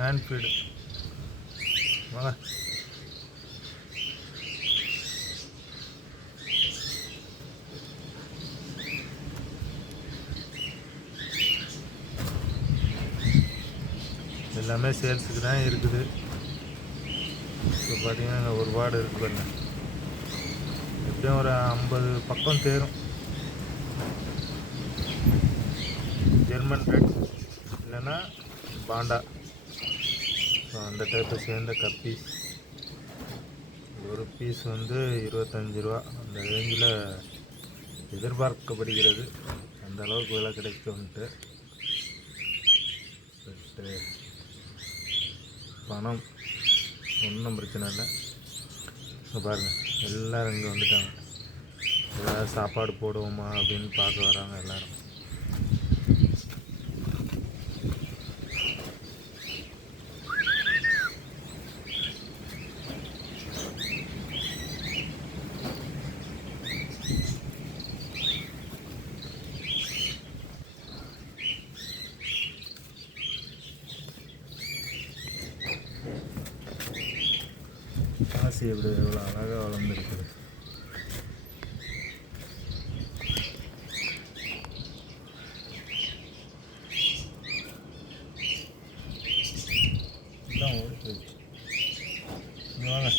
Hand feed வாங்க எல்லாமே சேல்ஸுக்கு தான் இருக்குது. இப்போ பார்த்தீங்கன்னா ஒரு வார்டு இருக்கு பாருங்க. எப்படியும் ஒரு ஐம்பது பக்கம் தேரும். ஜெர்மன் ரெட் இல்லைன்னா பாண்டா. ஸோ அந்த டைப்பை சேர்ந்த கப்பி ஒரு பீஸ் வந்து இருபத்தஞ்சி ரூபா. அந்த ரேஞ்சில் எதிர்பார்க்கப்படுகிறது. அந்த அளவுக்கு விலை கிடைக்கும்ட்டு பட்டு uh, பணம் ஒன்றும் பிரச்சனை இல்லை. ஸோ பாருங்கள் எல்லோரும் இங்கே வந்துட்டாங்க. ஏதாவது சாப்பாடு போடுவோமா அப்படின்னு பார்க்க வராங்க எல்லாரும். காசு எப்படி எவ்வளோ அழகாக வளர்ந்துருக்குது. இதான் ஓடி போயிடுச்சு. வாங்க.